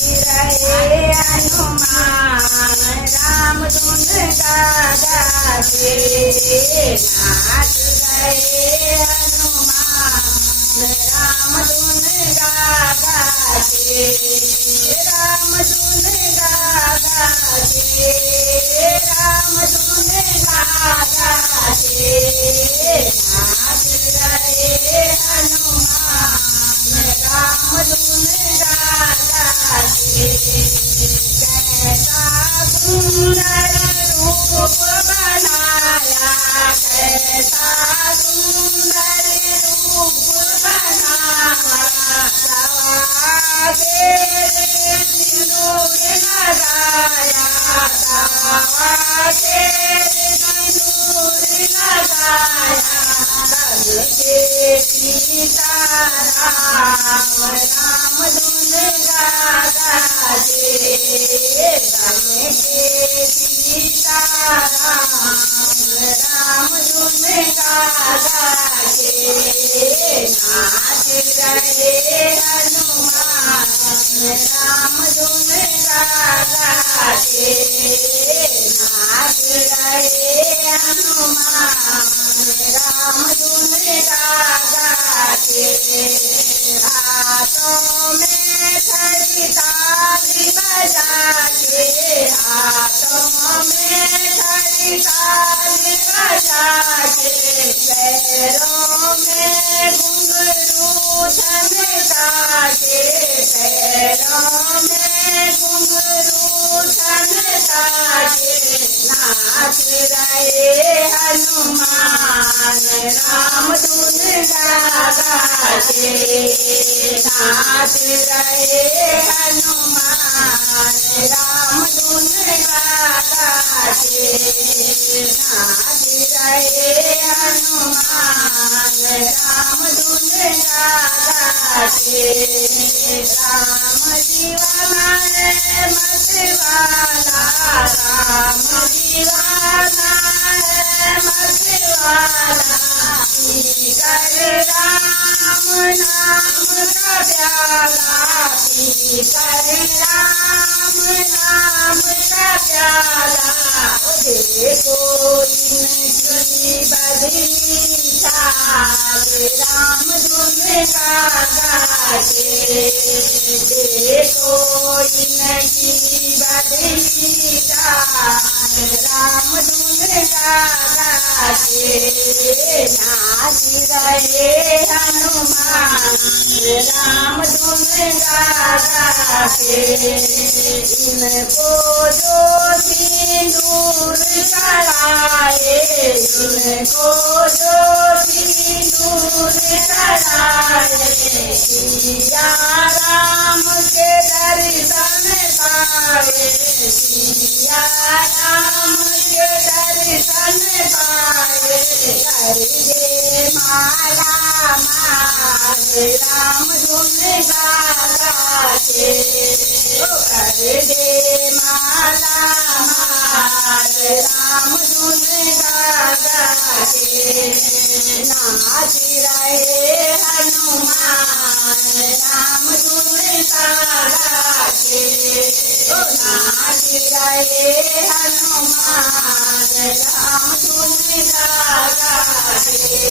रहे हनुमान राम धुन गाते नाच रहे हनुमान राम धुन गाते राम धुन गाते राम धुन गाते नाच रहे हनुमान राम धुन गाते कैसा सुंदर रूप बनाया कैसा सुंदर रूप बनाया सवा तेरे सिंदूर लगाया सवा तेरे सिंदूर लगाया तन के सीताराम राम धुन गाते तन के सीताराम राम धुन गाते नाच रहे हनुमान राम धुन गाते नाच रहे हनुमान राम धुन गाते हाथों में छड़ी ताली बजा के हाथों में छड़ी ताली बजा के पैरों में घुंघरू छनका के पैरों में घुंघरू छनका के नाच रहे हनुमान राम धुन गाते नाच रहे हनुमान राम धुन गाते नाच रहे हनुमान राम धुन गाते राम दीवाना है मतवाला राम दीवाना है मतवाला पी कर राम नाम का प्याला पी कर राम नाम का प्याला देखो इनकी बदली चाल राम धुन गाते देखो इनकी बदली चाल राम धुन गाते नाच रहे हनुमान राम धुन गाते इनको जो सिंदूर चढ़ाए इनको जो सिंदूर चढ़ाए सिया राम के दर्शन पाए सिया राम के दर्शन पाए कर दे माला माल राम धुन गाते कर दे माला माल राम धुन गाते नाच रहे हनुमान राम धुन गाते नाच रहे हनुमान राम धुन गाते।